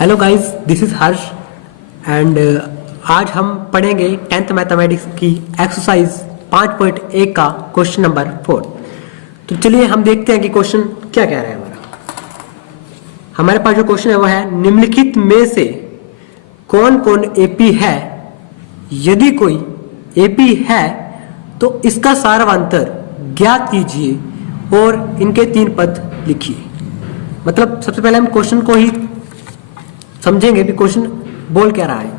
Hello guys, this is Harsh and आज हम पढ़ेंगे 10th मैथमेटिक्स की एक्सरसाइज 5.1 का क्वेश्चन नंबर 4। तो चलिए हम देखते हैं कि क्वेश्चन क्या कह रहा है। हमारे पास जो क्वेश्चन है वो है, निम्नलिखित में से कौन कौन एपी है, यदि कोई एपी है तो इसका सारांतर ज्ञात कीजिए और इनके 3 पद लिखिए। मतलब सबसे पहले हम क्वेश्चन को ही समझेंगे कि क्वेश्चन बोल क्या रहा है।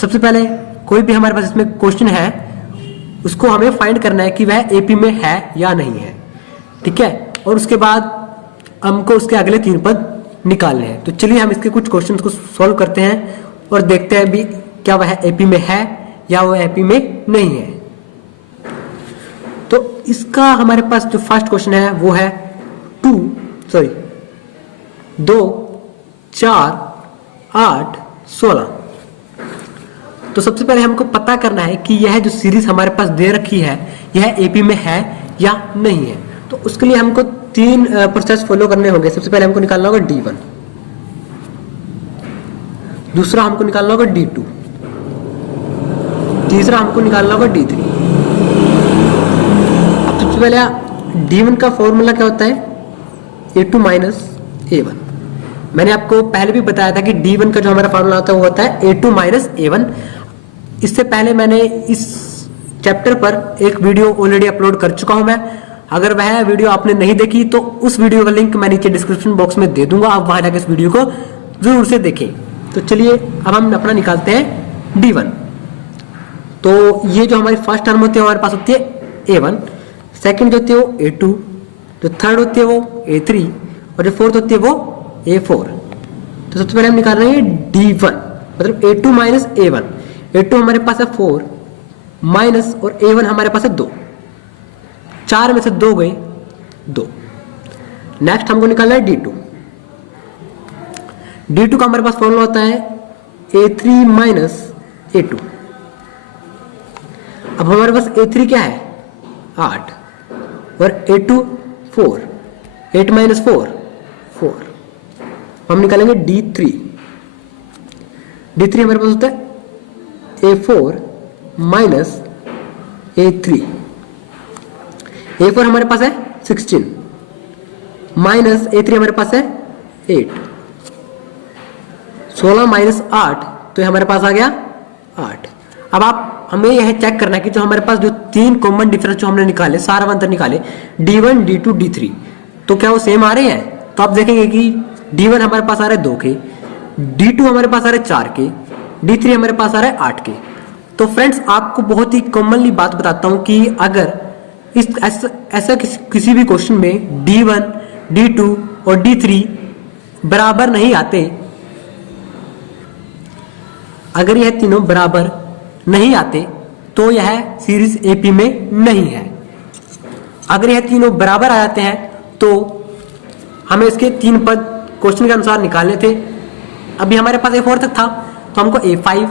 सबसे पहले कोई भी हमारे पास इसमें क्वेश्चन है उसको हमें फाइंड करना है कि वह एपी में है या नहीं है, ठीक है। और उसके बाद हमको उसके अगले 3 पद निकालने हैं। तो चलिए हम इसके कुछ क्वेश्चंस को सॉल्व करते हैं और देखते हैं भी क्या वह एपी में है या वह एपी में नहीं है। तो इसका हमारे पास जो फर्स्ट क्वेश्चन है वो है 2, 4, 8, 16। तो सबसे पहले हमको पता करना है कि यह जो सीरीज हमारे पास दे रखी है यह एपी में है या नहीं है। तो उसके लिए हमको 3 प्रोसेस फॉलो करने होंगे। सबसे पहले हमको निकालना होगा D1, दूसरा हमको निकालना होगा D2, तीसरा हमको निकालना होगा D3। अब सबसे पहले D1 का फॉर्मूला क्या होता है, A2 माइनस A1। मैंने आपको पहले भी बताया था कि D1 का जो हमारा फार्मूला होता है वो होता है A2 माइनस A1। इससे पहले मैंने इस चैप्टर पर एक वीडियो ऑलरेडी अपलोड कर चुका हूं मैं। अगर वह वीडियो आपने नहीं देखी तो उस वीडियो का लिंक मैं नीचे डिस्क्रिप्शन बॉक्स में दे दूंगा, आप वहां जाकर इस वीडियो को जरूर से देखें। तो चलिए अब हम अपना निकालते हैं D1। तो ये जो हमारी फर्स्ट टर्म होती है हमारे पास होती है A1, सेकेंड जो होती है वो A2, जो थर्ड होती है वो A3 और जो फोर्थ होती है वो A4। तो सबसे पहले हम निकाल रहे हैं D1, मतलब A2 माइनस A1। A2 हमारे पास है 4 माइनस और A1 हमारे पास है 2, 4 में से 2 गए 2। नेक्स्ट हमको निकालना है D2। D2 का हमारे पास फॉर्मूला होता है A3 माइनस A2। अब हमारे पास A3 क्या है 8 और A2 4, 8 माइनस 4 4। हम निकालेंगे D3। D3 हमारे पास होता है A4 माइनस A3। A4 हमारे पास है 16 माइनस A3 हमारे पास है 8। 16 माइनस 8 तो हमारे पास आ गया 8। अब आप हमें यह चेक करना है कि जो हमारे पास जो 3 कॉमन डिफरेंस जो हमने निकाले, सारांतर निकाले D1, D2, D3, तो क्या वो सेम आ रहे हैं। तो आप देखेंगे कि D1 हमारे पास आ रहे हैं 2 के, D2 हमारे पास आ रहे हैं 4 के, D3 हमारे पास आ रहे हैं 8 के। तो फ्रेंड्स आपको बहुत ही कॉमनली बात बताता हूं कि अगर इस ऐसा किसी भी क्वेश्चन में D1, D2 और D3 बराबर नहीं आते, अगर यह तीनों बराबर नहीं आते तो यह सीरीज एपी में नहीं है। अगर यह तीनों बराबर आ जाते हैं तो हमें इसके 3 पद क्वेश्चन के अनुसार निकालने थे। अभी हमारे पास A4 तक था तो हमको A5,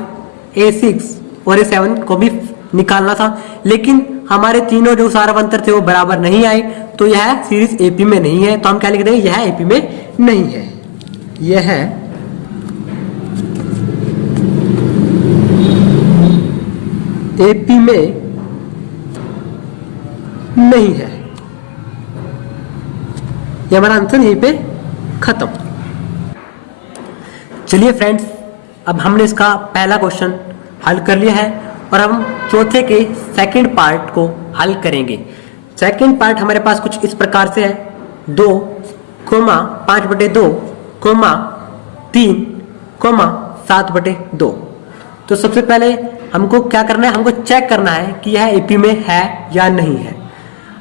A6 और A7 को भी निकालना था, लेकिन हमारे तीनों जो सारांतर थे वो बराबर नहीं आए, तो यह सीरीज एपी में नहीं है। तो हम क्या लिख देंगे, यह एपी में नहीं है, यह एपी में नहीं है। ये हमारा आंसर यहीं पे खत्म। चलिए फ्रेंड्स, अब हमने इसका पहला क्वेश्चन हल कर लिया है और हम चौथे के सेकंड पार्ट को हल करेंगे। सेकंड पार्ट हमारे पास कुछ इस प्रकार से है, 2, 5/2, 3, 7/2। तो सबसे पहले हमको क्या करना है, हमको चेक करना है कि यह एपी में है या नहीं है।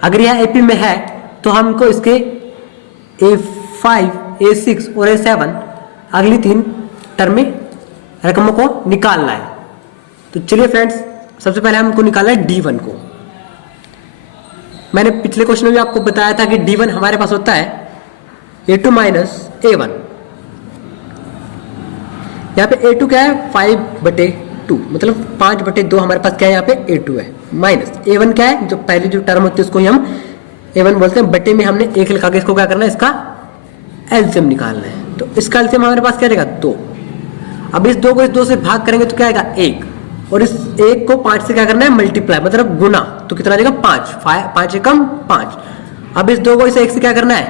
अगर यह एपी में है तो हमको इसके A5, A6 और A7 अगली 3 टर्म में रकमों को निकालना है। तो चलिए फ्रेंड्स, सबसे पहले हमको निकालना है D1 को। मैंने पिछले क्वेश्चन में भी आपको बताया था कि D1 हमारे पास होता है A2 माइनस A1। यहाँ पे A2 क्या है 5/2, मतलब 5/2 हमारे पास क्या है, यहाँ पे A2 है, माइनस A1 क्या है, जो पहली जो टर्म होती है उसको ही हम A1 बोलते हैं। बटे में हमने 1 लिखा के इसको क्या करना है, इसका एलसीएम निकालना है। तो इसका एलसीएम हमारे पास क्या रहेगा 2, अब इस 2 को इस 2 से भाग करेंगे तो क्या आएगा 1, और इस 1 को 5 से क्या करना है मल्टीप्लाई मतलब गुना, तो कितना आ जाएगा 5, 5 एकम 5। अब इस 2 को इस 1 से क्या करना है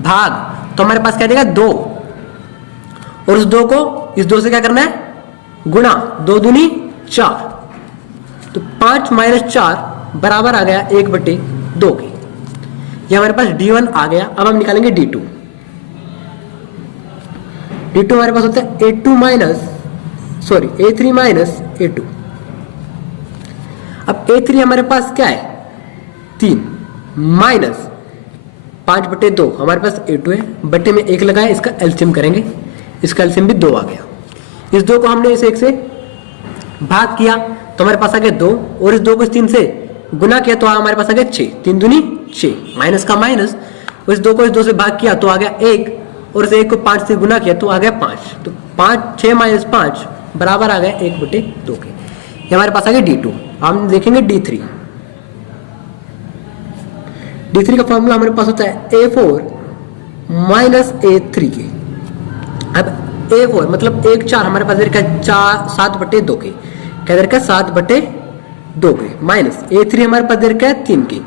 भाग, तो हमारे पास क्या आ जाएगा 2, और उस 2 को इस 2 से क्या करना है गुणा, 2 दूनी 4, तो 5 माइनस 4 बराबर आ गया 1/2 के। ये हमारे पास D1 आ गया। अब हम निकालेंगे D2। D2 हमारे पास होता है A3 माइनस A2। अब A3 हमारे पास क्या है 3 माइनस 5/2 हमारे पास A2 है, बटे में 1 लगा है, इसका एलसीएम करेंगे, इसका एलसीएम भी 2 आ गया। इस 2 को हमने इस 1 से भाग किया तो हमारे पास आ गया 2, और इस 2 को इस 3 से गुना किया तो हमारे पास आ गया 6, 3 दूनी 6, माइनस का माइनस, और इस 2 को इस 2 से भाग किया तो आ गया 1, और इस 1 को 5 से गुना किया तो आ गया 5, तो 6 माइनस 5 बराबर आ गया 1/2 के। ये हमारे पास आ गया D2। हम देखेंगे D3। D3 का फॉर्मूला हमारे पास होता है A4 माइनस A3 के। अब A4 मतलब 1 4 हमारे पास इधर क्या 7/2 के, क्या इधर क्या 7/2 के, माइनस A3 हमारे पास इधर क्या 3 के,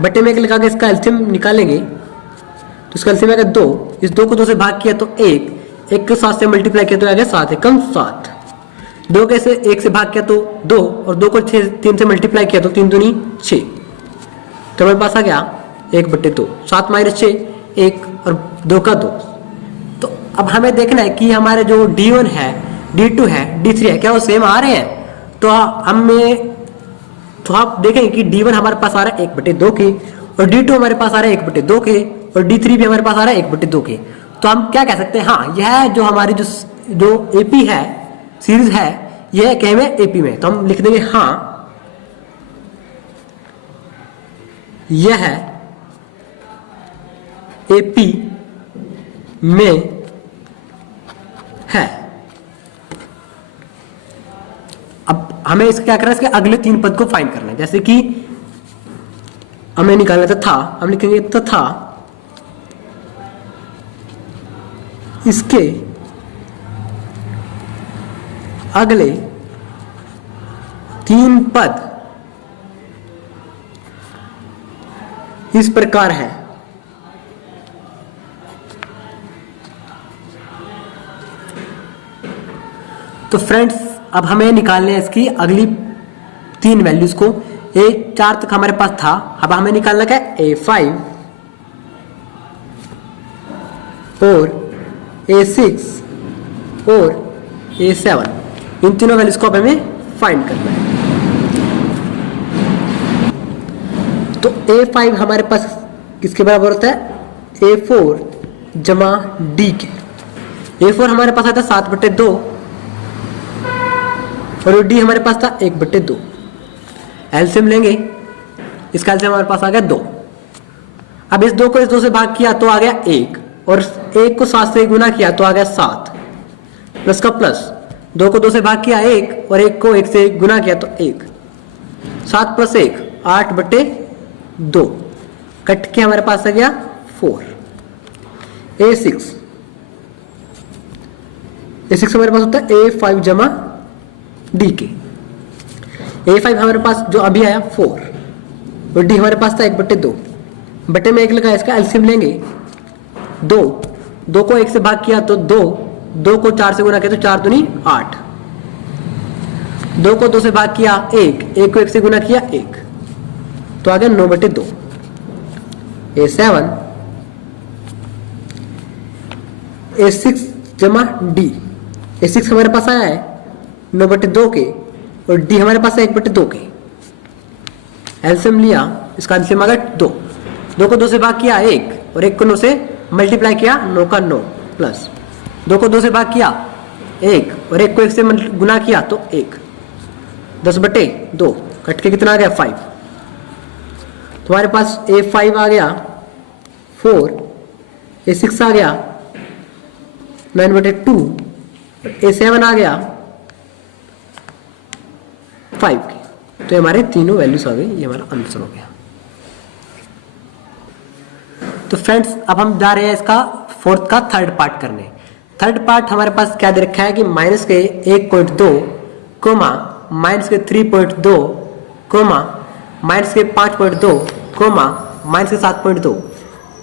बटे में 1 लगा के इसका एलसीएम निकालेंगे तो इसका एलसीएम आएगा 2, इस 2 को 2 से भाग किया तो 1 को 7 से मल्टीप्लाई किया तो आ गया 7 एकम 7, 2 के से 1 से भाग किया तो 2, और 2 को 3 से मल्टीप्लाई किया तो 3 दूनी 6, तो हमारे पास आ गया 1/2, 7 माइनस 6 1 और 2 का 2। तो अब हमें देखना है कि हमारे जो D1 है D2 है D3 है क्या वो सेम आ रहे हैं, तो आप देखेंगे कि D1 हमारे पास आ रहा है 1/2 के, और D2 हमारे पास आ रहा है 1/2 के, और D3 भी हमारे पास आ रहा है 1/2 के। तो हम क्या कह सकते हैं, हाँ यह जो हमारी जो AP है सीरीज है यह क्या में AP में, तो हम लिख देंगे हाँ यह AP में है। अब हमें इसका क्या करना है, इसके अगले 3 पद को फाइंड करना है, जैसे कि हमें निकालना था, हम लिखेंगे तथा इसके अगले 3 पद इस प्रकार है। तो फ्रेंड्स अब हमें निकालने हैं इसकी अगली 3 वैल्यूज को। 4 तक हमारे पास था, अब हमें निकालना क्या है A5 और A6 और A7, इन तीनों वैल्यूज को अब हमें फाइंड करना है। तो A5 हमारे पास किसके बराबर होता है A4 जमा D के। A4 हमारे पास आता है 7/2 और D हमारे पास था 1/2। एलसीएम लेंगे, इसका एलसीएम हमारे पास आ गया 2। अब इस 2 को इस 2 से भाग किया तो आ गया 1, और 1 को 7 से गुना किया तो आ गया 7, प्लस का प्लस, 2 को 2 से भाग किया 1, और 1 को 1 से गुना किया तो 1, 7 + 1 8/2, कट के हमारे पास आ गया 4। A6 हमारे पास होता है A5 जमा D के। A5 हमारे पास जो अभी आया 4, और D हमारे पास था 1/2, बटे में 1 लगा, इसका एलसीएम लेंगे 2 को 1 से भाग किया तो 2 को 4 से गुना किया तो 4 दूनी 8, 2 को 2 से भाग किया 1 को 1 से गुना किया 1, तो आ गया 9/2। A7 A6 जमा D। A6 हमारे पास आया है 9/2 के, और D हमारे पास है 1/2 के। एलसीएम लिया, इसका एलसीएम आ गया 2 को 2 से भाग किया 1, और 1 को 9 से मल्टीप्लाई किया 9 का 9, प्लस 2 को 2 से भाग किया 1, और 1 को 1 से गुना किया तो 1, 10/2, कट के कितना आ गया 5। तुम्हारे पास A5 आ गया 4, A6 आ गया 9/2, A7 आ गया 5 की। तो हमारे तीनों वैल्यूज आ गई, ये हमारा आंसर हो गया। तो फ्रेंड्स अब हम जा रहे हैं इसका 4th का 3rd पार्ट करने। थर्ड पार्ट हमारे पास क्या दे रखा है कि माइनस के 1.2 कोमा माइनस के 3.2 कोमा माइनस के 5.2 कोमा माइनस के 7.2।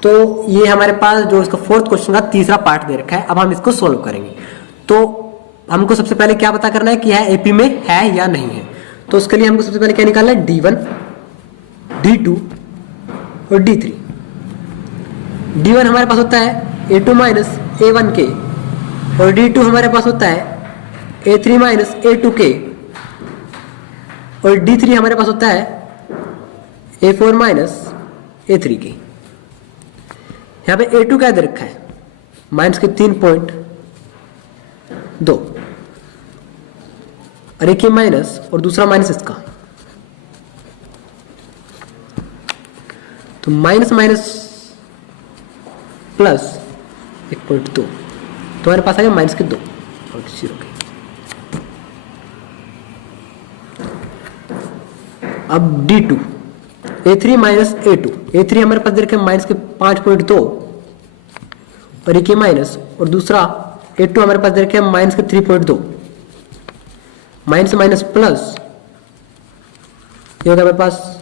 तो ये हमारे पास जो इसका फोर्थ क्वेश्चन का तीसरा पार्ट दे रखा है। अब हम इसको सोल्व करेंगे। तो हमको सबसे पहले क्या पता करना है कि यह एपी में है या नहीं है। तो उसके लिए हमको सबसे पहले क्या निकालना है, D1, D2 और D3। D1 हमारे पास होता है A2 माइनस A1 के और D2 हमारे पास होता है A3 माइनस A2 के और D3 हमारे पास होता है A4 माइनस A3 के। यहाँ पे A2 क्या दे रखा है, माइनस के 3.2 और एक ये माइनस और दूसरा माइनस इसका, तो माइनस माइनस प्लस 1.2 तो हमारे पास आ गया माइनस के 2 और 0 के। अब D2 A3 minus A2, A3 हमारे पास दे रखे माइनस के 5.2 और एक माइनस और दूसरा A2 हमारे पास दे रखे माइनस के 3.2। माइनस माइनस प्लस ये होगा हमारे पास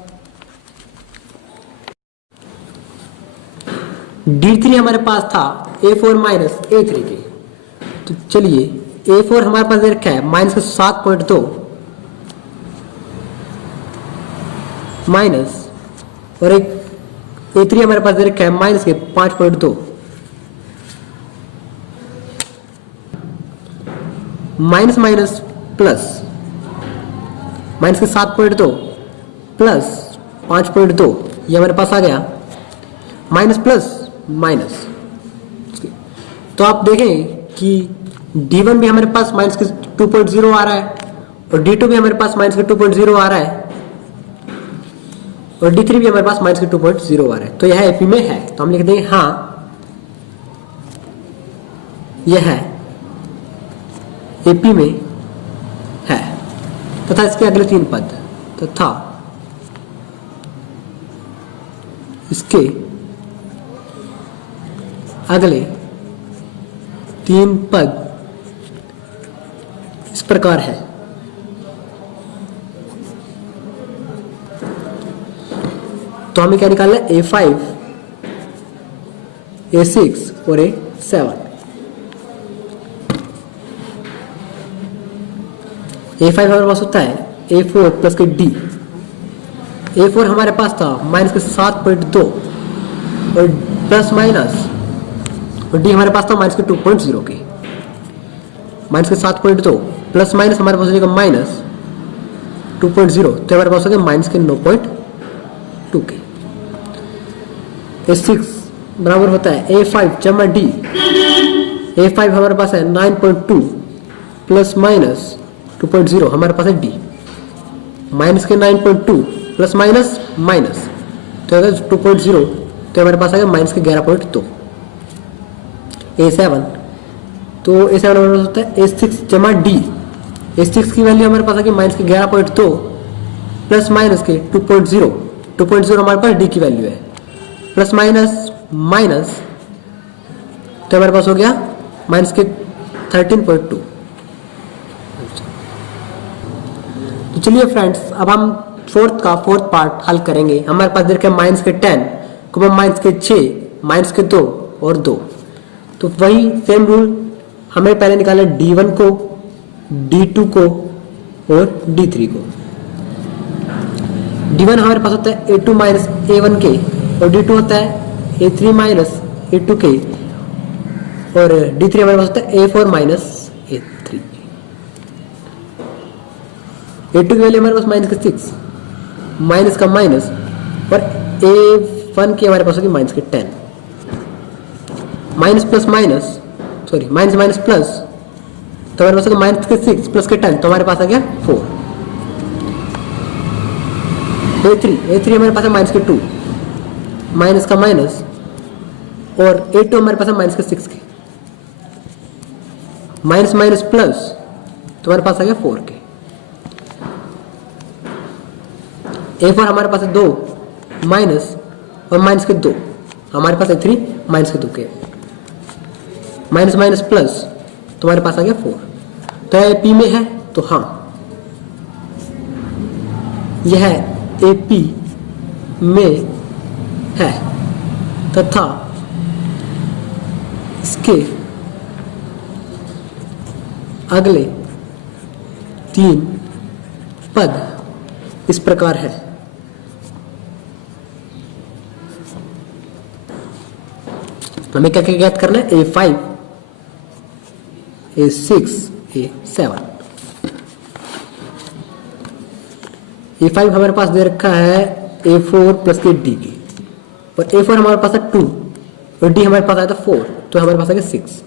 D3 हमारे पास था A4 माइनस A3 के। तो चलिए A4 हमारे पास दे रखा है माइनस के 7.2 माइनस और एक A3 हमारे पास दे रखा है माइनस के 5.2 माइनस माइनस प्लस माइनस के 7.2 प्लस 5.2 ये हमारे पास आ गया माइनस प्लस माइनस। तो आप देखें कि D1 भी हमारे पास माइनस के 2.0 आ रहा है और D2 भी हमारे पास माइनस के 2.0 आ रहा है और D3 भी हमारे पास माइनस के 2.0 आ रहा है। तो यह एपी में है। तो हम लिख देंगे हाँ यह है एपी में है तथा इसके अगले 3 पद तथा इसके अगले 3 पद इस प्रकार है। तो हमें क्या निकालना है, A5, A6 और A7। A5 हमारे पास होता है A4 प्लस के D। A4 हमारे पास था माइनस के 7.2 और प्लस माइनस और D हमारे पास था माइनस के 2.0 के। माइनस के 7.2 प्लस माइनस हमारे पास हो जाएगा माइनस 2.0 तो हमारे पास हो गया माइनस के 9.2 के। A6 बराबर होता है A5 जमा D। A5 हमारे पास है 9.2 प्लस माइनस 2.0 हमारे पास है D। माइनस के 9.2 प्लस माइनस माइनस तो अगर 2.0 तो हमारे पास आ गया माइनस के 11.2। A7 तो A7 हमारे पास होता है A6 जमा D। A6 की वैल्यू हमारे पास आ गई माइनस के 11.2 प्लस माइनस के 2.0 2.0 हमारे पास D की वैल्यू है प्लस माइनस माइनस तो हमारे पास हो गया माइनस के 13.2। तो चलिए फ्रेंड्स अब हम फोर्थ पार्ट हल करेंगे। हमारे पास देखिए माइनस के 10 माइनस के 6 माइनस के 2 और 2। तो वही सेम रूल हमें पहले निकालना है D1 को, D2 को और D3 को। D1 हमारे पास होता है A2 माइनस A1 के और D2 होता है A3 माइनस A2 के और D3 हमारे पास होता है A4 माइनस A3। A2 की वैल्यू हमारे पास माइनस के 6 माइनस का माइनस और A1 की हमारे पास होगी माइनस के 10। Minus plus minus sorry minus minus plus तो हमारे पास होगा माइनस के 6 प्लस के 10 तो हमारे पास आ गया 4। A3 हमारे पास है माइनस के 2 माइनस का माइनस और A2 हमारे पास है माइनस के 6 के। माइनस माइनस प्लस तो हमारे पास आ गया 4 के। A4 हमारे पास है 2 माइनस और माइनस के 2 हमारे पास है 3 माइनस के 2 के। माइनस माइनस प्लस, तुम्हारे पास आ गया 4। तो ए पी में है, तो हाँ यह ए पी में है तथा इसके अगले 3 पद इस प्रकार है। हमें क्या क्या ज्ञात करना है? A5, A6, A7। A5 हमारे पास दे रखा है A4 प्लस के D की, और A4 हमारे पास है 2 और D हमारे पास आया था 4, तो हमारे पास आ गया 6।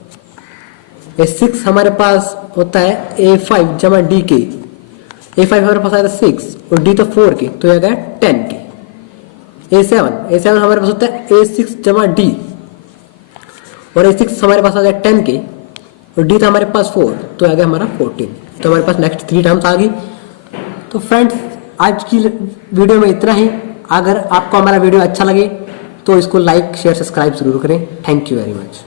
A6 हमारे पास होता है A5 जमा D के, A5 हमारे पास आया था 6 और D तो 4 के, तो यह गया 10 के। A7 हमारे पास होता है A6 जमा D, और A6 हमारे पास आ गया 10 के, और D था हमारे पास 4, तो आ गया हमारा 14। तो हमारे पास नेक्स्ट 3 टर्म्स आ गई। तो फ्रेंड्स आज की वीडियो में इतना ही। अगर आपको हमारा वीडियो अच्छा लगे तो इसको लाइक शेयर सब्सक्राइब जरूर करें। Thank you very much.